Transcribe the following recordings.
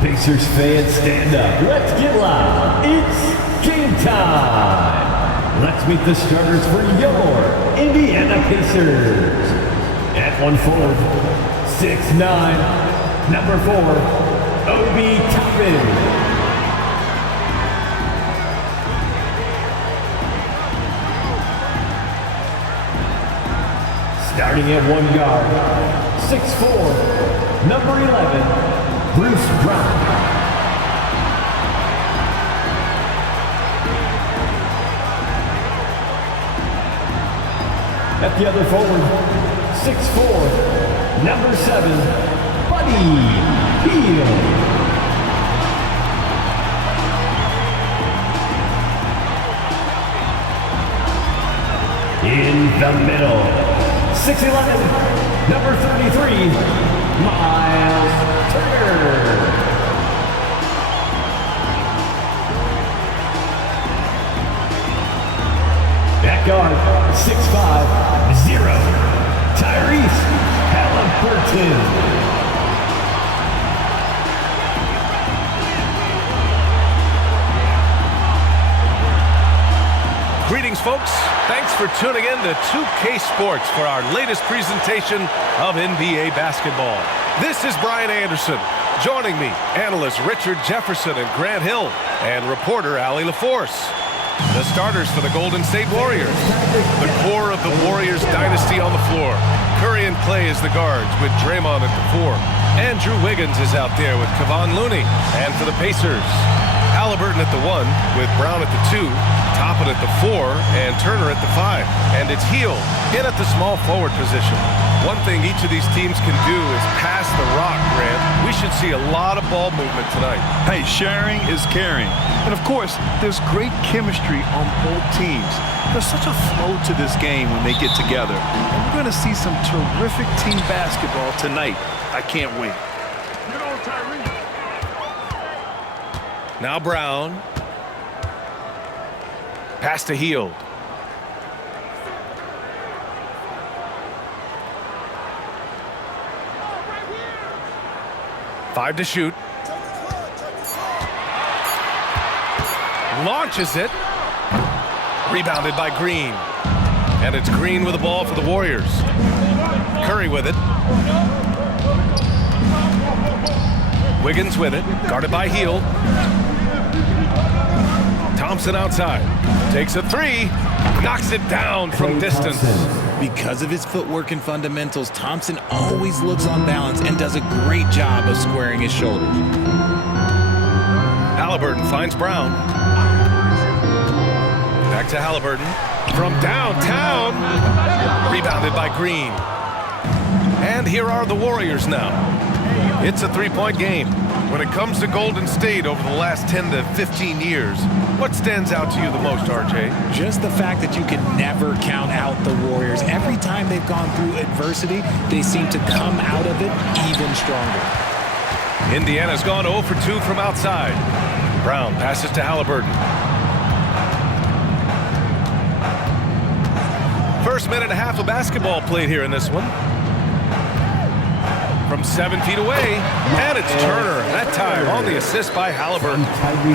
Pacers fans, stand up. Let's get loud. It's game time. Let's meet the starters for your Indiana Pacers. At 1 forward, 6'9", number 4, Obi Toppin. Starting at 1 guard, 6'4", number 11, Bruce Brown. At the other forward, 6'4", number 7, Buddy Hield. In the middle, 6'11", number 33, Miles Turner. At guard, 6'5", 0, Tyrese Halliburton. Greetings, folks. Thanks for tuning in to 2K Sports for our latest presentation of NBA basketball. This is Brian Anderson. Joining me, analysts Richard Jefferson and Grant Hill, and reporter Allie LaForce. The starters for the Golden State Warriors. The core of the Warriors dynasty on the floor. Curry and Clay as the guards with Draymond at the 4. Andrew Wiggins is out there with Kevon Looney. And for the Pacers, Halliburton at the 1 with Brown at the 2. Toppin at the 4 and Turner at the 5. And it's Hield in at the small forward position. One thing each of these teams can do is pass the rock, Grant. We should see a lot of ball movement tonight. Hey, sharing is caring. And of course, there's great chemistry on both teams. There's such a flow to this game when they get together. And we're going to see some terrific team basketball tonight. I can't wait. Get on, Tyrese. Now Brown. Pass to Hield. Five to shoot. Launches it. Rebounded by Green. And it's Green with the ball for the Warriors. Curry with it. Wiggins with it. Guarded by Hield. Thompson outside. Takes a 3. Knocks it down from distance. Because of his footwork and fundamentals, Thompson always looks on balance and does a great job of squaring his shoulders. Halliburton finds Brown. Back to Halliburton. From downtown. Rebounded by Green. And here are the Warriors now. It's a three-point game. When it comes to Golden State over the last 10 to 15 years, what stands out to you the most, RJ? Just the fact that you can never count out the Warriors. Every time they've gone through adversity, they seem to come out of it even stronger. Indiana's gone 0 for 2 from outside. Brown passes to Halliburton. First minute and a half of basketball played here in this one. From 7 feet away, and it's Turner, that time on the assist by Halliburton.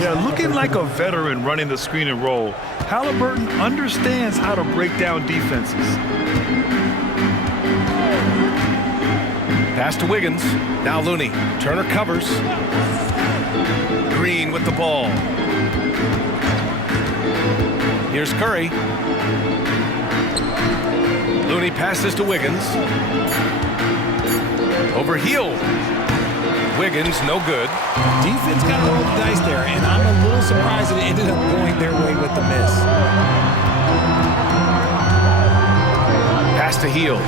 Yeah, looking like a veteran running the screen and roll, Halliburton understands how to break down defenses. Pass to Wiggins, now Looney. Turner covers. Green with the ball. Here's Curry. Looney passes to Wiggins. Over Hield. Wiggins, no good. Defense got to roll the dice there, and I'm a little surprised that it ended up going their way with the miss. Pass to Hield.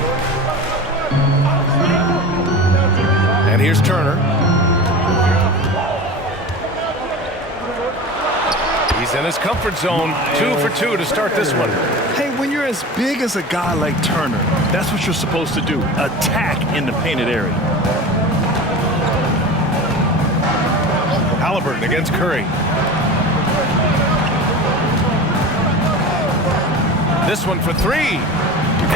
And here's Turner. He's in his comfort zone. 2 for 2 to start this one. Hey, when you're as big as a guy like Turner, that's what you're supposed to do. Attack in the painted area. Halliburton against Curry. This one for 3.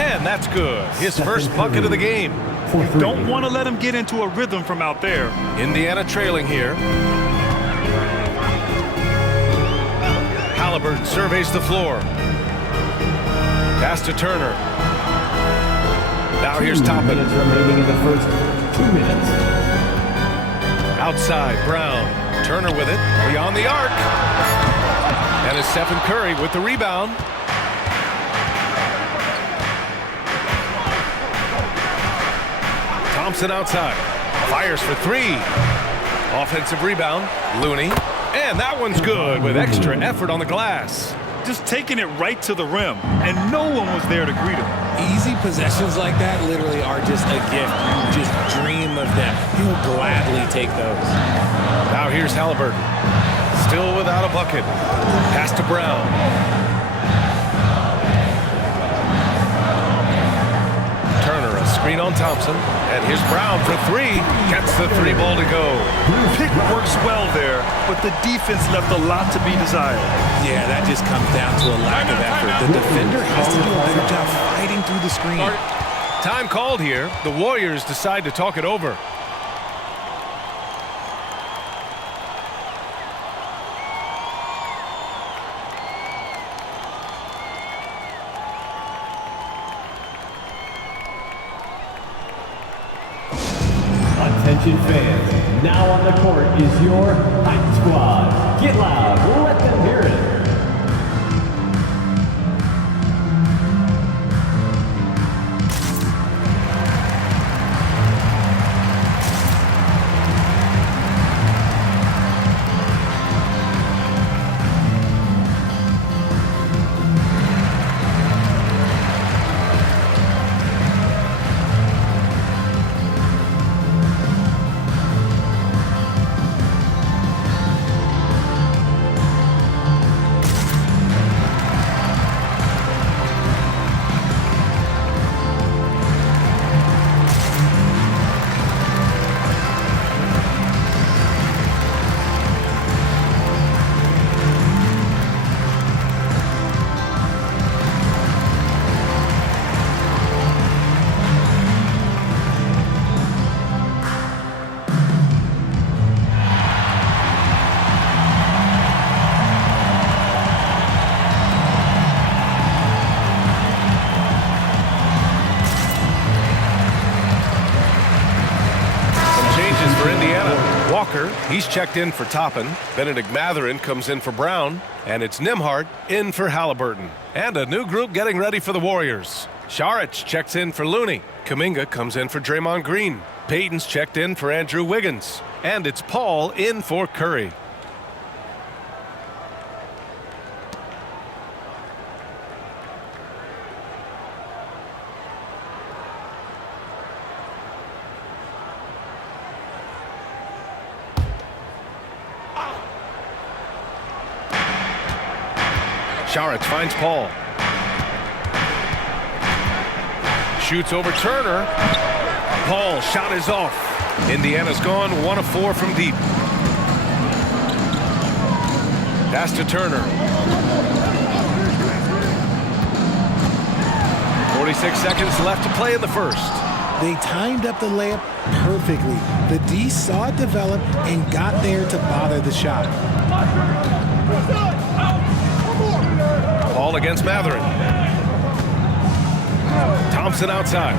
And that's good. His first bucket of the game. for 3. Don't want to let him get into a rhythm from out there. Indiana trailing here. Halliburton surveys the floor. Pass to Turner. Now here's 2 Toppin. minutes remaining in the first 2 minutes. Outside, Brown. Turner with it. Beyond the arc. And it's Stephen Curry with the rebound. Thompson outside. Fires for 3. Offensive rebound. Looney. And that one's good with extra effort on the glass. Just taking it right to the rim, and no one was there to greet him. Easy possessions like that literally are just a gift. You just dream of them. He'll gladly take those. Now here's Halliburton. Still without a bucket. Pass to Brown. Turner, a screen on Thompson. And here's Brown for 3. Gets the 3 ball to go. Pick works well there, but the defense left a lot to be desired. Yeah, that just comes down to a lack of effort. The defender has to do a better job fighting through the screen. Time called here. The Warriors decide to talk it over. Attention fans, now on the court is your Hype Squad. Get loud, let them hear it. He's checked in for Toppin. Benedict Mathurin comes in for Brown. And it's Nembhard in for Halliburton. And a new group getting ready for the Warriors. Saric checks in for Looney. Kuminga comes in for Draymond Green. Payton's checked in for Andrew Wiggins. And it's Paul in for Curry. Saric finds Paul. Shoots over Turner. Paul shot is off. Indiana's gone 1 of 4 from deep. Pass to Turner. 46 seconds left to play in the first. They timed up the layup perfectly. The D saw it develop and got there to bother the shot. Ball against Mathurin. Thompson outside.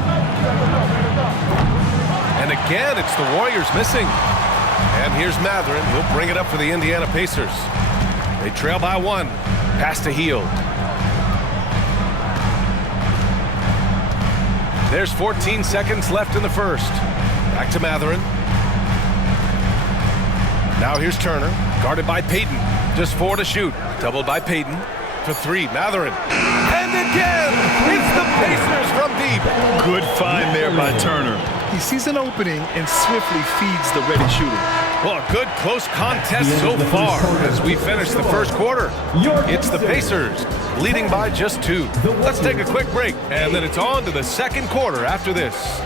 And again, it's the Warriors missing. And here's Mathurin. He'll bring it up for the Indiana Pacers. They trail by 1. Pass to Hield. There's 14 seconds left in the first. Back to Mathurin. Now here's Turner, guarded by Payton. Just 4 to shoot. Doubled by Payton. For 3, Mathurin. And again, it's the Pacers from deep. Good find there by Turner. He sees an opening and swiftly feeds the ready shooter. Well, a good close contest so far as we finish the first quarter. It's the Pacers leading by just 2. Let's take a quick break, and then it's on to the second quarter after this.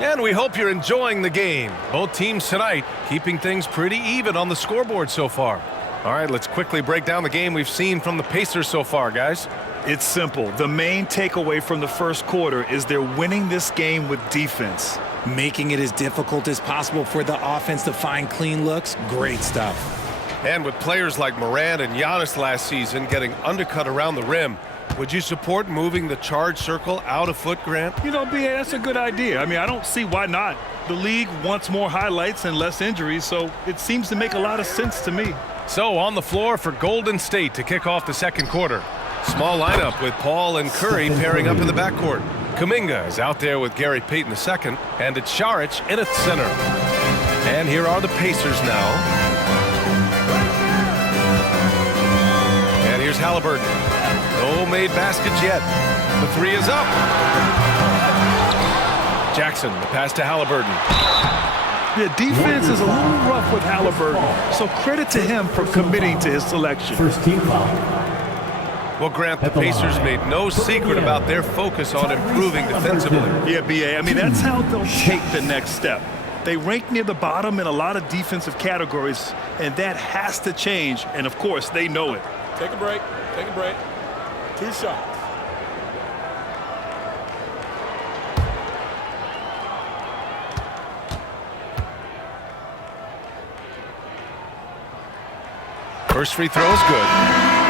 And we hope you're enjoying the game. Both teams tonight keeping things pretty even on the scoreboard so far. All right, let's quickly break down the game we've seen from the Pacers so far, guys. It's simple. The main takeaway from the first quarter is they're winning this game with defense. Making it as difficult as possible for the offense to find clean looks. Great stuff. And with players like Morant and Giannis last season getting undercut around the rim, would you support moving the charge circle out a foot, Grant? You know, B.A., that's a good idea. I mean, I don't see why not. The league wants more highlights and less injuries, so it seems to make a lot of sense to me. So on the floor for Golden State to kick off the second quarter. Small lineup with Paul and Curry pairing up in the backcourt. Kuminga is out there with Gary Payton II, and it's Saric in at center. And here are the Pacers now. And here's Halliburton. No made baskets yet. The three is up. Jackson, the pass to Halliburton. The defense is a little rough with Halliburton, so credit to him for committing to his selection. First team foul. Well, Grant, the Pacers made no secret about their focus on improving defensively. Yeah, B.A., I mean, that's how they'll take the next step. They rank near the bottom in a lot of defensive categories, and that has to change, and of course, they know it. Take a break. Take a break. 2 shots. First free throw is good.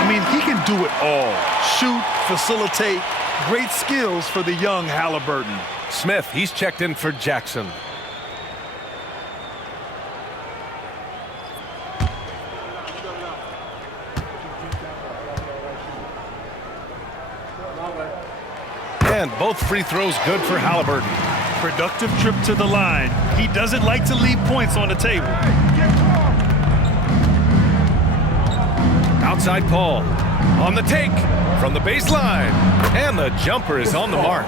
I mean, he can do it all. Shoot, facilitate, great skills for the young Halliburton. Smith, he's checked in for Jackson. And both free throws good for Halliburton. Productive trip to the line. He doesn't like to leave points on the table. Outside Paul. On the take from the baseline. And the jumper is on the mark.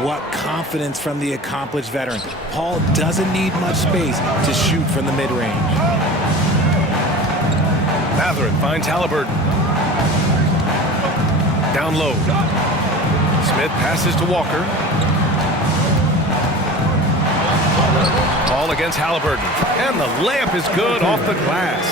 What confidence from the accomplished veteran. Paul doesn't need much space to shoot from the mid-range. Mathurin finds Halliburton. Down low. Smith passes to Walker. Ball against Halliburton. And the layup is good off the glass.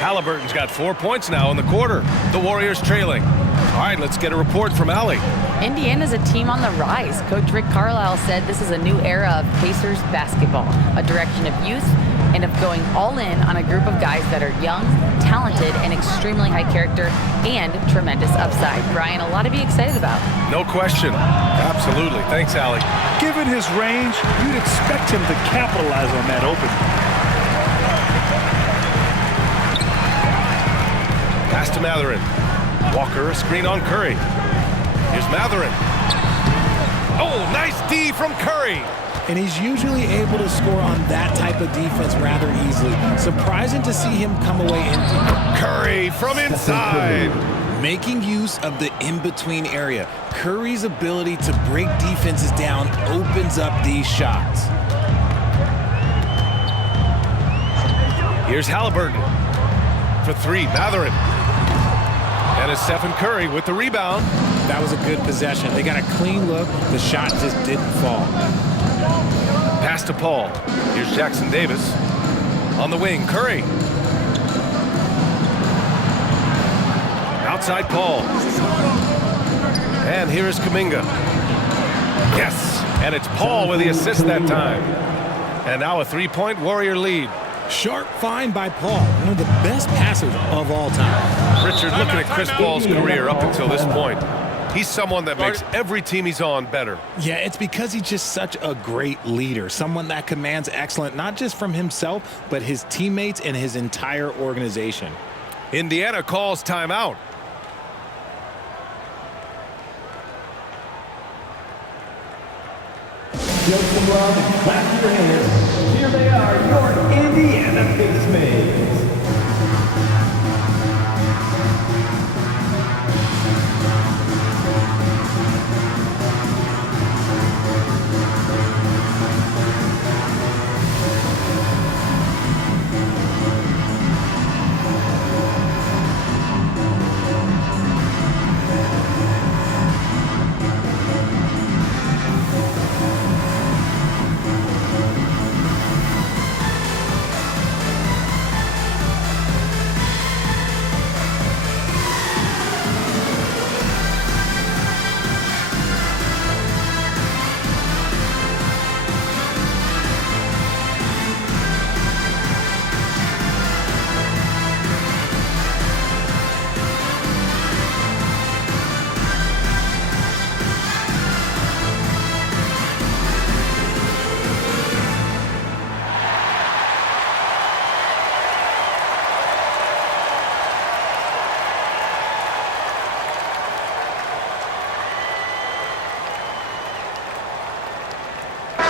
Halliburton's got 4 points now in the quarter. The Warriors trailing. All right, let's get a report from Allie. Indiana's a team on the rise. Coach Rick Carlisle said this is a new era of Pacers basketball, a direction of youth and of going all in on a group of guys that are young, talented, and extremely high character and tremendous upside. Brian, a lot to be excited about. No question. Absolutely. Thanks, Allie. Given his range, you'd expect him to capitalize on that opening. Pass to Mathurin. Walker, a screen on Curry. Here's Mathurin. Oh, nice D from Curry. And he's usually able to score on that type of defense rather easily. Surprising to see him come away empty. Curry from inside. Making use of the in-between area. Curry's ability to break defenses down opens up these shots. Here's Halliburton. For three, Mathurin. And it's Stephen Curry with the rebound. That was a good possession. They got a clean look. The shot just didn't fall. Pass to Paul. Here's Jackson Davis. On the wing, Curry. Outside Paul. And here is Kuminga. Yes, and it's Paul with the assist that time. And now a three-point Warrior lead. Sharp find by Paul, one of the best passers of all time. Richard, looking at Chris Paul's career up until this point, he's someone that makes every team he's on better. Yeah, it's because he's just such a great leader, someone that commands excellence, not just from himself, but his teammates and his entire organization. Indiana calls timeout. Show some love and clap your hands. Here they are, your Indiana Pacemates.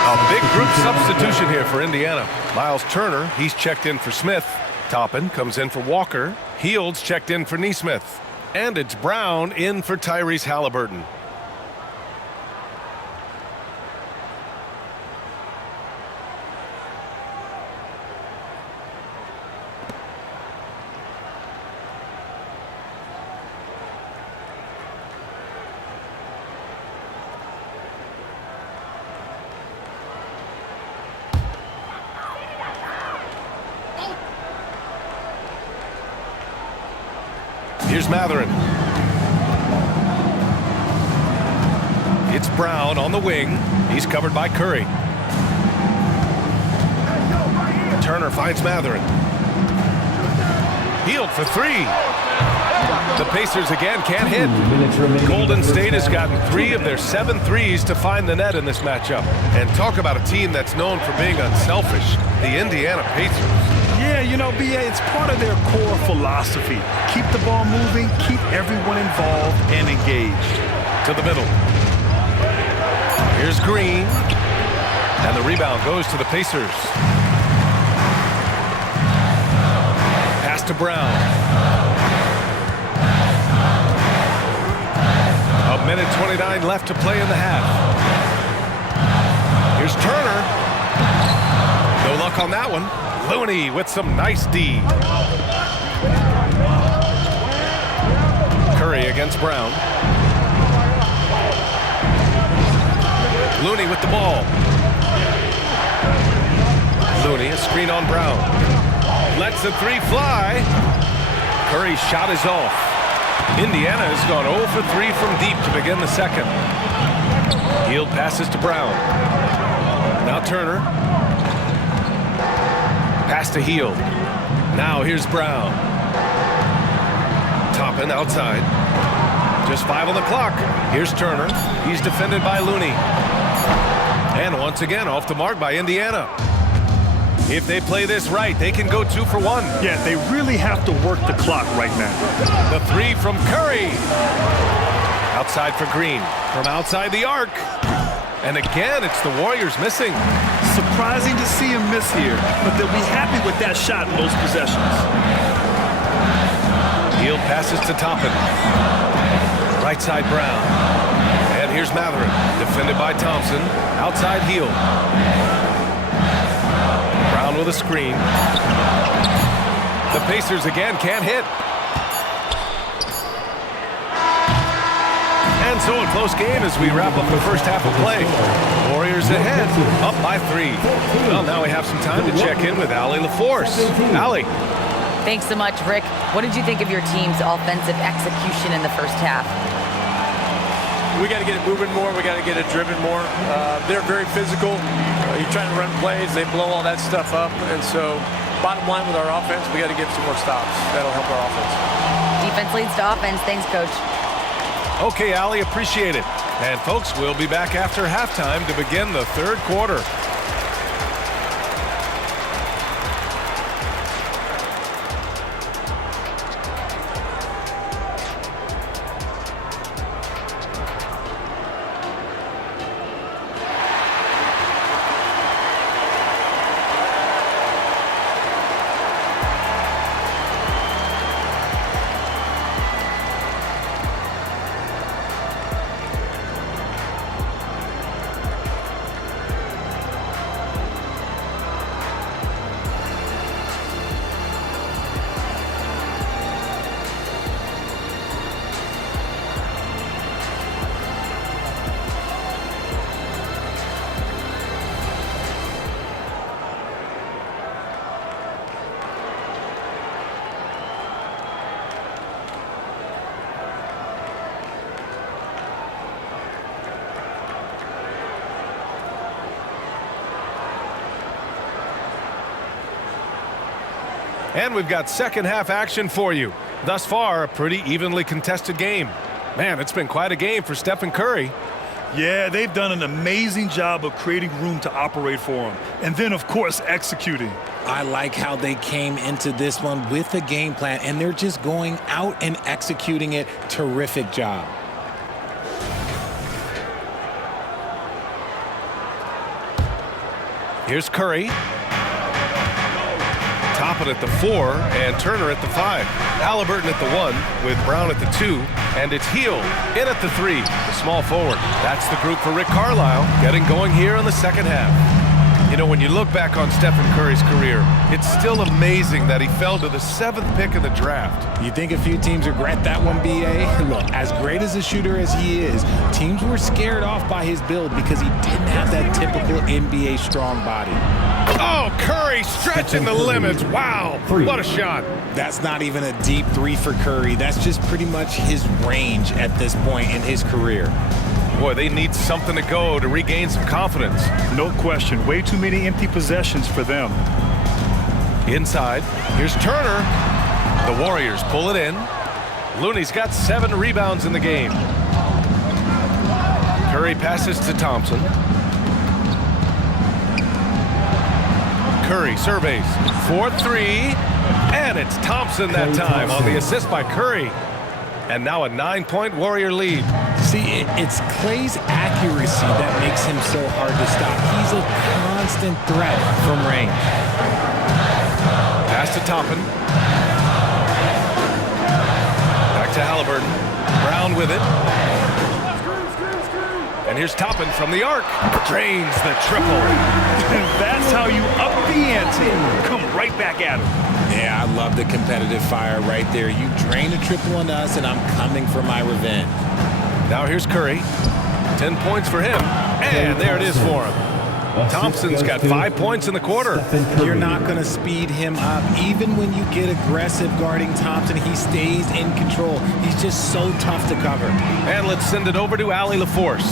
A big group substitution here for Indiana. Miles Turner, he's checked in for Smith. Toppin comes in for Walker. Heald's checked in for Neesmith. And it's Brown in for Tyrese Halliburton. Here's Mathurin. It's Brown on the wing. He's covered by Curry. Turner finds Mathurin. Hield for three. The Pacers again can't hit. Golden State has gotten 3 of their 7 threes to find the net in this matchup. And talk about a team that's known for being unselfish, the Indiana Pacers. Yeah, you know, BA, it's part of their core philosophy. Keep the ball moving, keep everyone involved and engaged. To the middle. Here's Green. And the rebound goes to the Pacers. Pass to Brown. A minute 29 left to play in the half. Here's Turner. No luck on that one. Looney with some nice D. Curry against Brown. Looney with the ball. Looney, a screen on Brown. Lets the 3 fly. Curry's shot is off. Indiana has gone 0 for 3 from deep to begin the second. Hield passes to Brown. Now Turner. Pass to Hield. Now here's Brown. Toppin outside. Just 5 on the clock. Here's Turner. He's defended by Looney. And once again off the mark by Indiana. If they play this right, they can go 2 for 1. Yeah, they really have to work the clock right now. The 3 from Curry. Outside for Green. From outside the arc. And again, it's the Warriors missing. Surprising to see him miss here, but they'll be happy with that shot in those possessions. Hield passes to Toppin. Right side Brown. And here's Mathurin, defended by Thompson. Outside Hield. Brown with a screen. The Pacers again can't hit. And so a close game as we wrap up the first half of play. Warriors ahead, up by 3. Well, now we have some time to check in with Allie LaForce. Allie. Thanks so much, Rick. What did you think of your team's offensive execution in the first half? We got to get it moving more. We got to get it driven more. They're very physical. You're trying to run plays. They blow all that stuff up. And so bottom line with our offense, we got to get some more stops. That'll help our offense. Defense leads to offense. Thanks, Coach. Okay, Allie, appreciate it. And folks, we'll be back after halftime to begin the third quarter. And we've got second half action for you. Thus far, a pretty evenly contested game. Man, it's been quite a game for Stephen Curry. Yeah, they've done an amazing job of creating room to operate for him. And then, of course, executing. I like how they came into this one with a game plan, and they're just going out and executing it. Terrific job. Here's Curry. Toppin at the 4 and Turner at the 5. Halliburton at the 1 with Brown at the 2. And it's Hield in at the 3, the small forward. That's the group for Rick Carlisle getting going here in the second half. You know, when you look back on Stephen Curry's career, it's still amazing that he fell to the 7th pick in the draft. You think a few teams regret that one, B.A.? Look, as great as a shooter as he is, teams were scared off by his build because he didn't have that typical NBA strong body. Oh, Curry stretching the limits. Wow, what a shot. That's not even a deep 3 for Curry. That's just pretty much his range at this point in his career. Boy, they need something to go to regain some confidence. No question. Way too many empty possessions for them. Inside, here's Turner. The Warriors pull it in. Looney's got 7 rebounds in the game. Curry passes to Thompson. Curry surveys for 3, and it's Thompson that time on the assist by Curry. And now a 9-point Warrior lead. See, it's Clay's accuracy that makes him so hard to stop. He's a constant threat from range. Pass to Toppin. Back to Halliburton. Brown with it. And here's Toppin from the arc. Drains the triple. That's how you up the ante. Come right back at him. Yeah, I love the competitive fire right there. You drain a triple on us, and I'm coming for my revenge. Now here's Curry. 10 points for him. And there it is for him. Thompson's got 5 points in the quarter. You're not going to speed him up. Even when you get aggressive guarding Thompson, he stays in control. He's just so tough to cover. And let's send it over to Allie LaForce.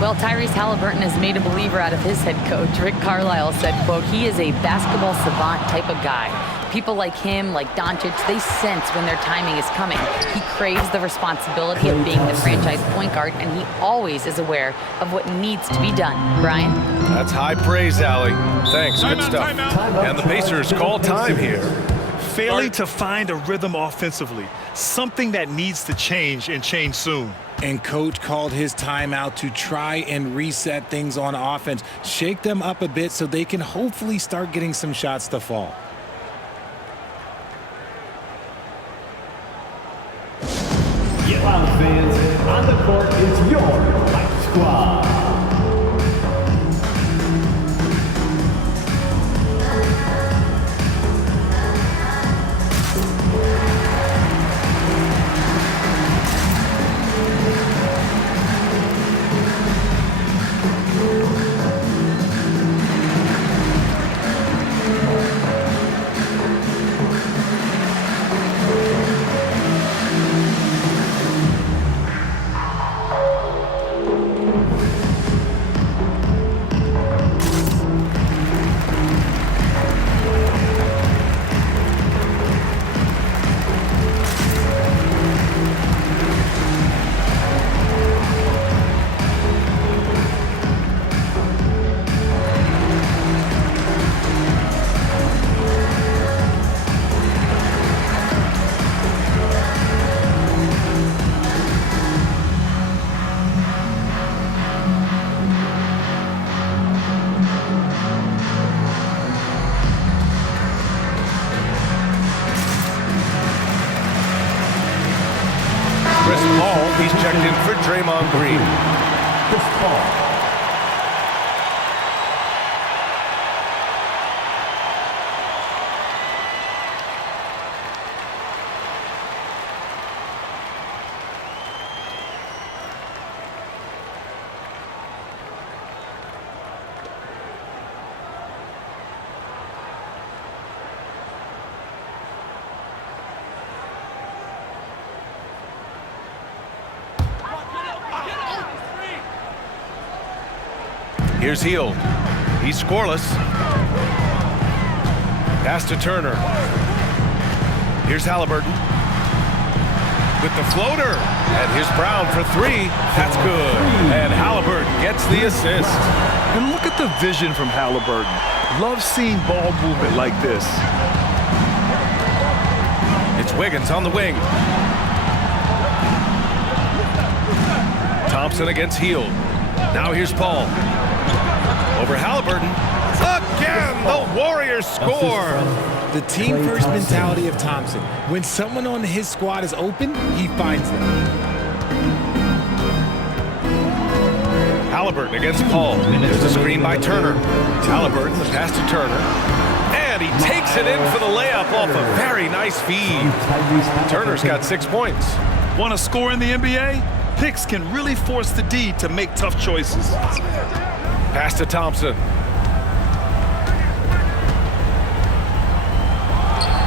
Well, Tyrese Halliburton has made a believer out of his head coach. Rick Carlisle said, quote, he is a basketball savant type of guy. People like him, like Doncic, they sense when their timing is coming. He craves the responsibility of being the franchise point guard, and he always is aware of what needs to be done. Brian? That's high praise, Allie. Thanks, good stuff. And the Pacers call time here. Failing to find a rhythm offensively. Something that needs to change and change soon. And coach called his timeout to try and reset things on offense. Shake them up a bit so they can hopefully start getting some shots to fall. Get loud, fans. On the court is your Light Squad. Chris Paul, he's checked in for Draymond Green. Chris Paul. Here's Hield. He's scoreless. Pass to Turner. Here's Halliburton. With the floater. And here's Brown for 3. That's good. And Halliburton gets the assist. And look at the vision from Halliburton. Love seeing ball movement like this. It's Wiggins on the wing. Thompson against Hield. Now here's Paul. Over Halliburton. A the Warriors score. The team-first mentality of Thompson. When someone on his squad is open, he finds them. Halliburton against Paul. There's a screen by Turner. Halliburton, the pass to Turner. And he takes it in for the layup off a very nice feed. Turner's got 6 points. Want to score in the NBA? Picks can really force the D to make tough choices. Pass to Thompson.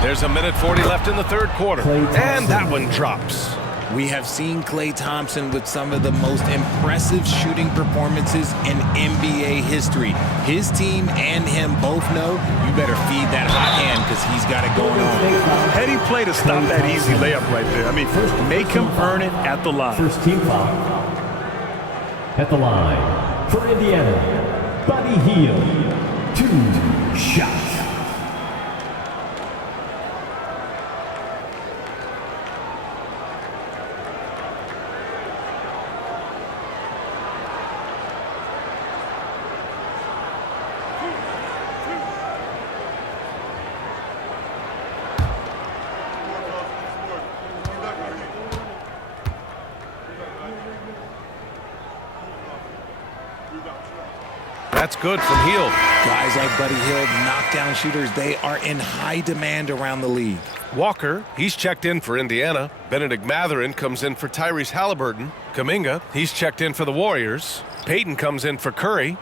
There's a minute 40 left in the third quarter. And that one drops. We have seen Klay Thompson with some of the most impressive shooting performances in NBA history. His team and him both know you better feed that hot hand because he's got it going on. Heady play to stop that easy layup right there. I mean, make him earn it at the line. First team foul. At the line for Indiana, Buddy Hield. 2 shots. That's good from Hield. Guys like Buddy Hield, knockdown shooters, they are in high demand around the league. Walker, he's checked in for Indiana. Benedict Mathurin comes in for Tyrese Halliburton. Kuminga, he's checked in for the Warriors. Payton comes in for Curry.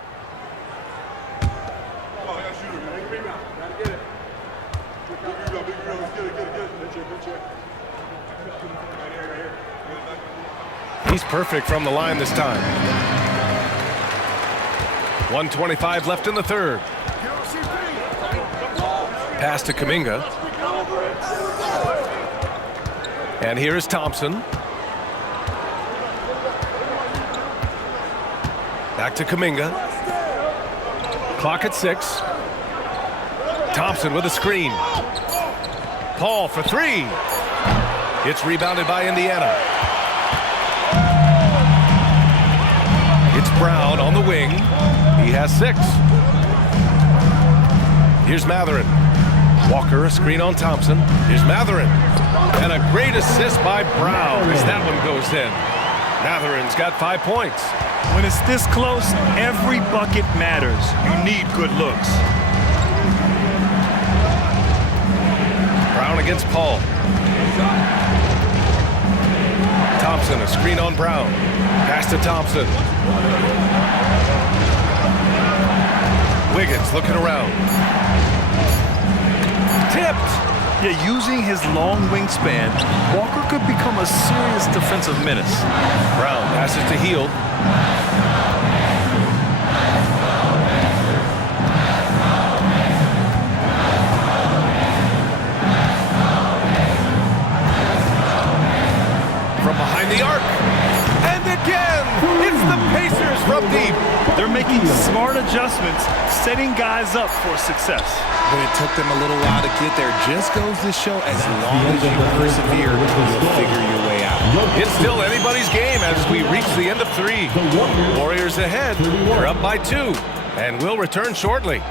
He's perfect from the line this time. 1:25 left in the third. Pass to Kuminga. And here is Thompson. Back to Kuminga. Clock at 6. Thompson with a screen. Paul for 3. It's rebounded by Indiana. It's Brown on the wing. He has 6. Here's Mathurin. Walker, a screen on Thompson. Here's Mathurin. And a great assist by Brown as that one goes in. Mathurin's got 5 points. When it's this close, every bucket matters. You need good looks. Brown against Paul. Thompson, a screen on Brown. Pass to Thompson. Wiggins looking around. Tipped. Yeah, using his long wingspan, Walker could become a serious defensive menace. Brown passes to Hield. From behind the arc. And again, it's the Pacers from deep. They're making smart adjustments, setting guys up for success. But it took them a little while to get there. Just goes to show as long as you persevere, you'll figure your way out. It's still anybody's game as we reach the end of 3. Warriors ahead. They're up by 2. And we'll return shortly.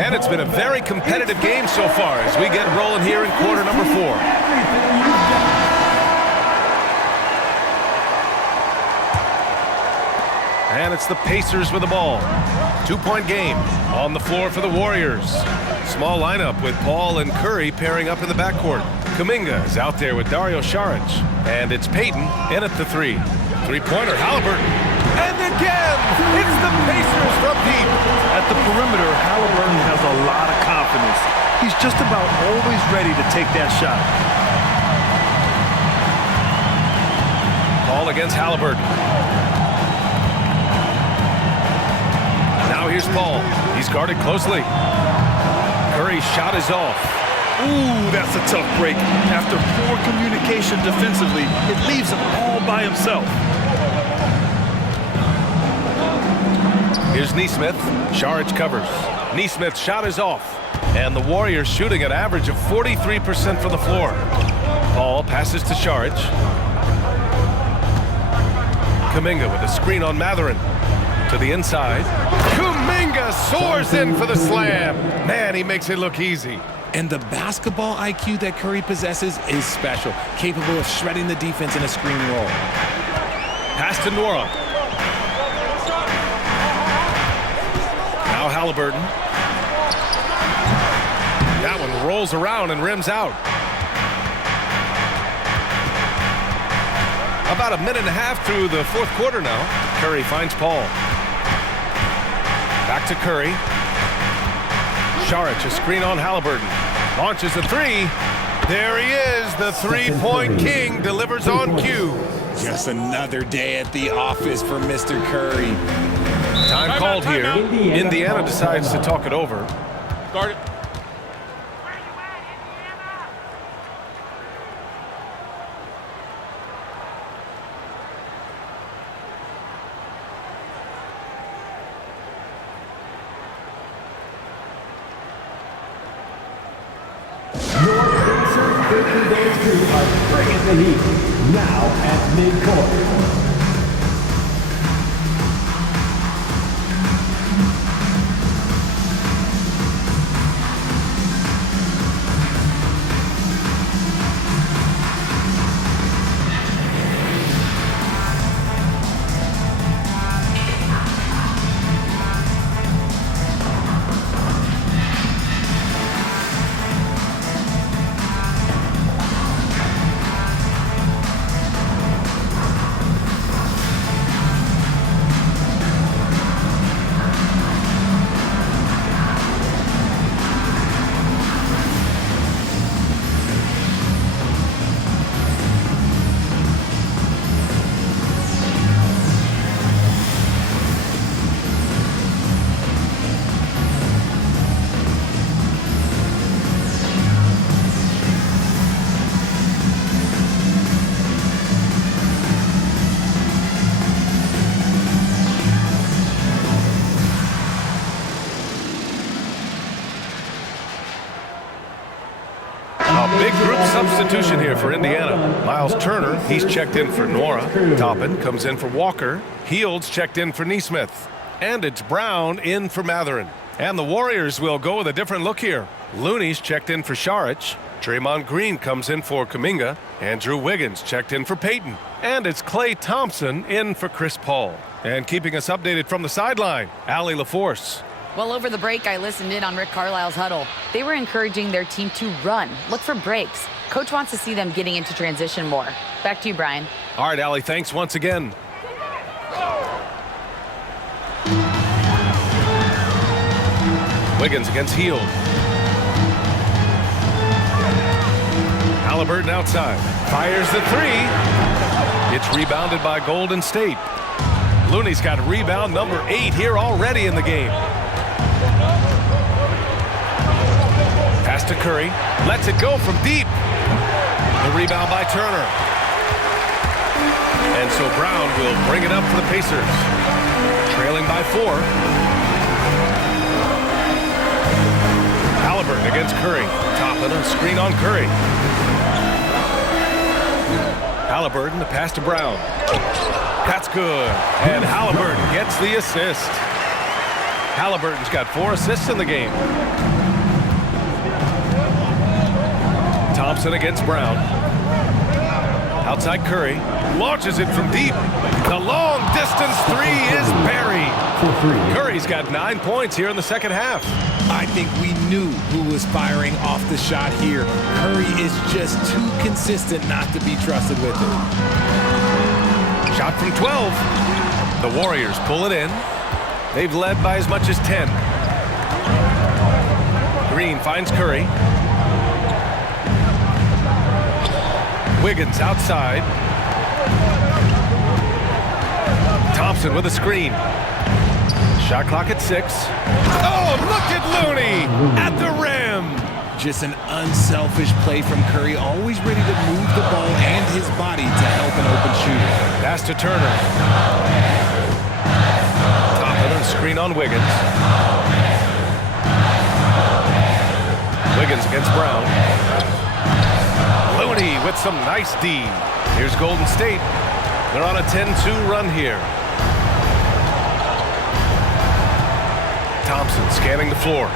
And it's been a very competitive game so far as we get rolling here in quarter number 4. And it's the Pacers with the ball. 2-point game on the floor for the Warriors. Small lineup with Paul and Curry pairing up in the backcourt. Kuminga is out there with Dario Saric. And it's Payton in at the 3. 3-pointer, Halliburton. And again, it's the Pacers from deep. At the perimeter, Halliburton has a lot of confidence. He's just about always ready to take that shot. Paul against Halliburton. Here's Paul. He's guarded closely. Curry's shot is off. Ooh, that's a tough break. After poor communication defensively, it leaves him all by himself. Here's Nesmith. Saric covers. Nesmith's shot is off. And the Warriors shooting an average of 43% from the floor. Paul passes to Saric. Kuminga with a screen on Mathurin. To the inside. Kuminga soars in for the slam. Man, he makes it look easy. And the basketball IQ that Curry possesses is special, capable of shredding the defense in a screen roll. Pass to Nora. Now Halliburton. That one rolls around and rims out. About a minute and a half through the fourth quarter now. Curry finds Paul. Back to Curry. Saric, a screen on Halliburton. Launches a three. There he is, the three-point king, delivers on cue. Just another day at the office for Mr. Curry. Time called here. Indiana decides to talk it over. Guard it. Bringing the heat now at midcourt. Big group substitution here for Indiana. Miles Turner, he's checked in for Nora. Toppin comes in for Walker. Hields checked in for Nesmith. And it's Brown in for Mathurin. And the Warriors will go with a different look here. Looney's checked in for Saric. Draymond Green comes in for Kuminga. Andrew Wiggins checked in for Payton. And it's Klay Thompson in for Chris Paul. And keeping us updated from the sideline, Allie LaForce. Well, over the break, I listened in on Rick Carlisle's huddle. They were encouraging their team to run, look for breaks. Coach wants to see them getting into transition more. Back to you, Brian. All right, Allie, thanks once again. Wiggins against Hield. Halliburton outside. Fires the three. It's rebounded by Golden State. Looney's got rebound number 8 here already in the game. Pass to Curry. Lets it go from deep. The rebound by Turner. And so Brown will bring it up for the Pacers. Trailing by 4. Halliburton against Curry. Toppin a screen on Curry. Halliburton, the pass to Brown. That's good. And Halliburton gets the assist. Halliburton's got 4 assists in the game. Thompson against Brown. Outside Curry. Launches it from deep. The long distance three is buried. Curry's got 9 points here in the second half. I think we knew who was firing off the shot here. Curry is just too consistent not to be trusted with it. Shot from 12. The Warriors pull it in. They've led by as much as 10. Green finds Curry. Wiggins outside. Thompson with a screen. Shot clock at 6. Oh, look at Looney at the rim. Just an unselfish play from Curry, always ready to move the ball and his body to help an open shooter. Pass to Turner. Top of the screen on Wiggins. Wiggins against Brown. Looney with some nice D. Here's Golden State. They're on a 10-2 run here. Thompson scanning the floor.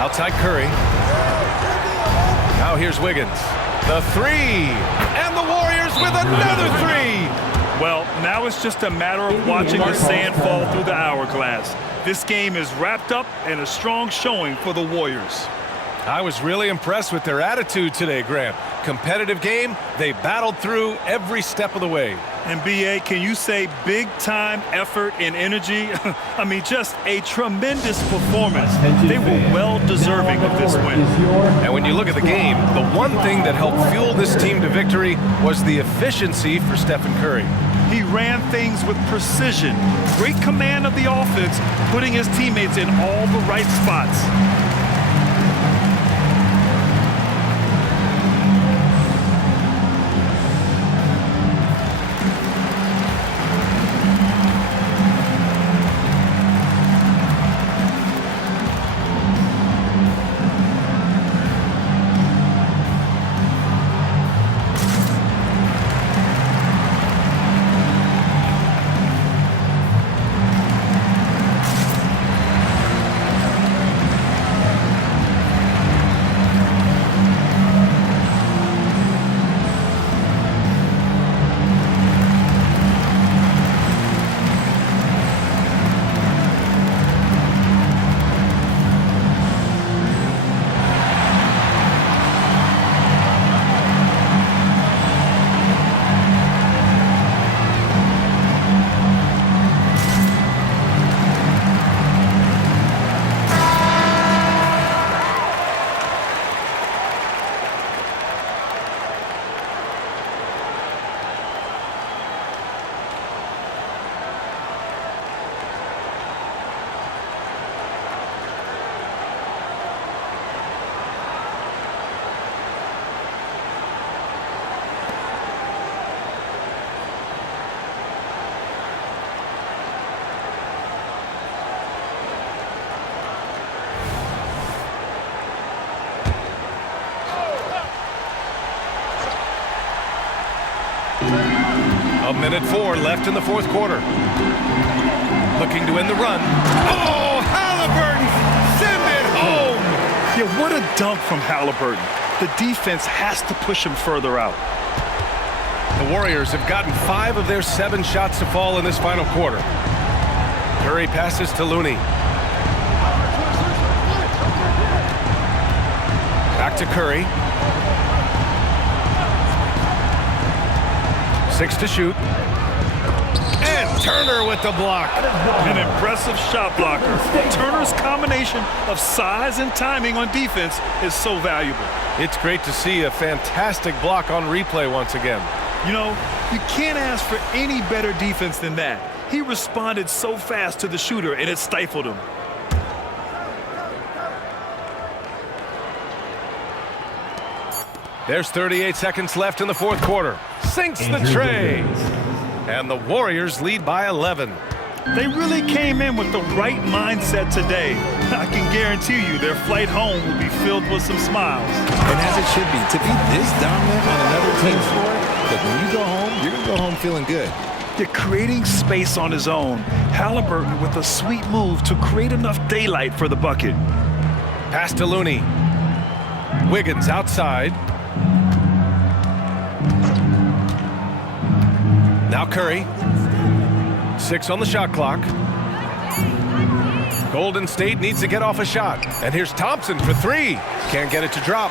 Outside Curry. Now here's Wiggins. The three. And the Warriors with another three. Well, now it's just a matter of watching the sand fall through the hourglass. This game is wrapped up and a strong showing for the Warriors. I was really impressed with their attitude today, Graham. Competitive game. They battled through every step of the way. And B.A., can you say big-time effort and energy? I mean, just a tremendous performance. They were well-deserving of this win. And when you look at the game, the one thing that helped fuel this team to victory was the efficiency for Stephen Curry. He ran things with precision, great command of the offense, putting his teammates in all the right spots. A minute 4 left in the fourth quarter. Looking to win the run. Oh, Halliburton! Send it home! Yeah, what a dunk from Halliburton. The defense has to push him further out. The Warriors have gotten 5 of their 7 shots to fall in this final quarter. Curry passes to Looney. Back to Curry. 6 to shoot. And Turner with the block. An impressive shot blocker. Turner's combination of size and timing on defense is so valuable. It's great to see a fantastic block on replay once again. You know, you can't ask for any better defense than that. He responded so fast to the shooter, and it stifled him. There's 38 seconds left in the fourth quarter. Sinks the tray. And the Warriors lead by 11. They really came in with the right mindset today. I can guarantee you their flight home will be filled with some smiles. And as it should be, to be this dominant on another team's floor, but when you go home, you're going to go home feeling good. They're creating space on his own. Halliburton with a sweet move to create enough daylight for the bucket. Pass to Looney. Wiggins outside. Now Curry. 6 on the shot clock. Golden State needs to get off a shot. And here's Thompson for 3. Can't get it to drop.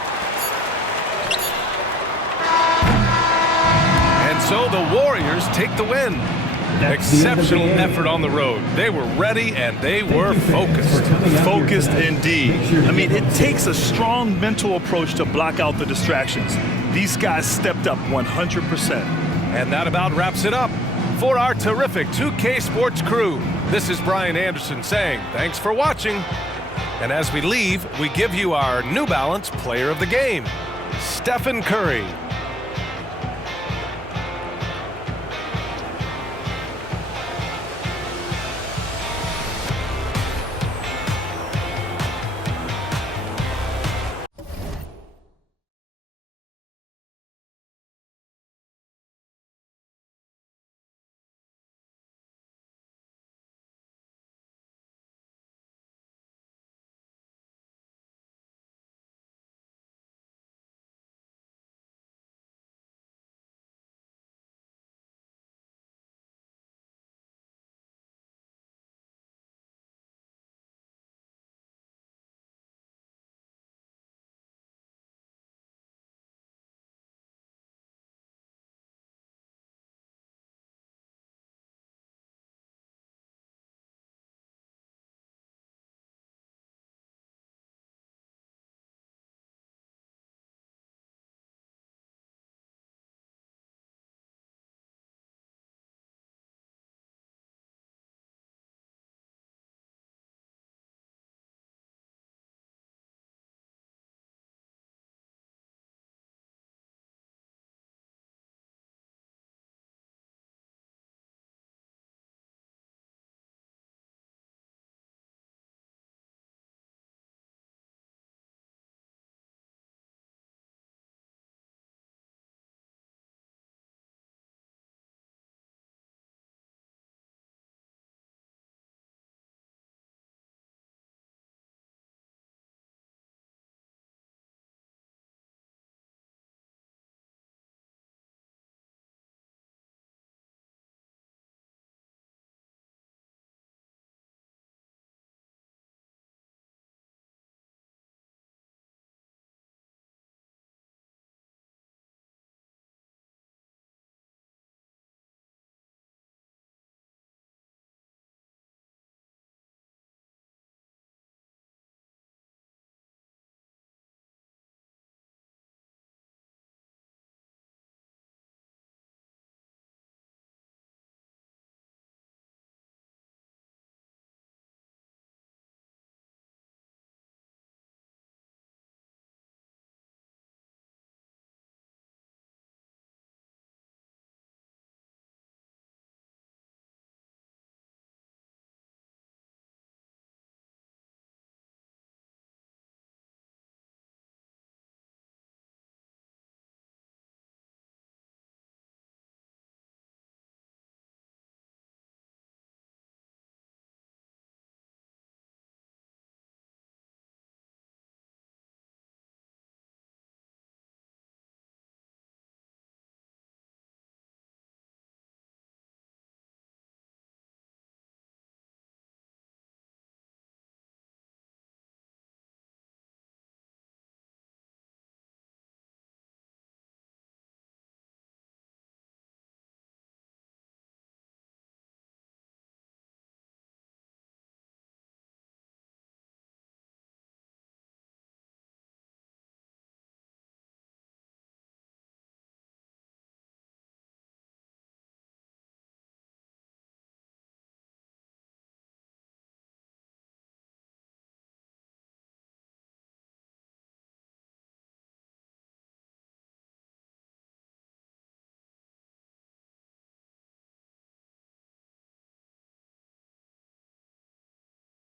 And so the Warriors take the win. Exceptional effort on the road. They were ready and they were focused. Focused indeed. I mean, it takes a strong mental approach to block out the distractions. These guys stepped up 100%. And that about wraps it up. For our terrific 2K Sports crew, this is Brian Anderson saying thanks for watching. And as we leave, we give you our New Balance Player of the Game, Stephen Curry.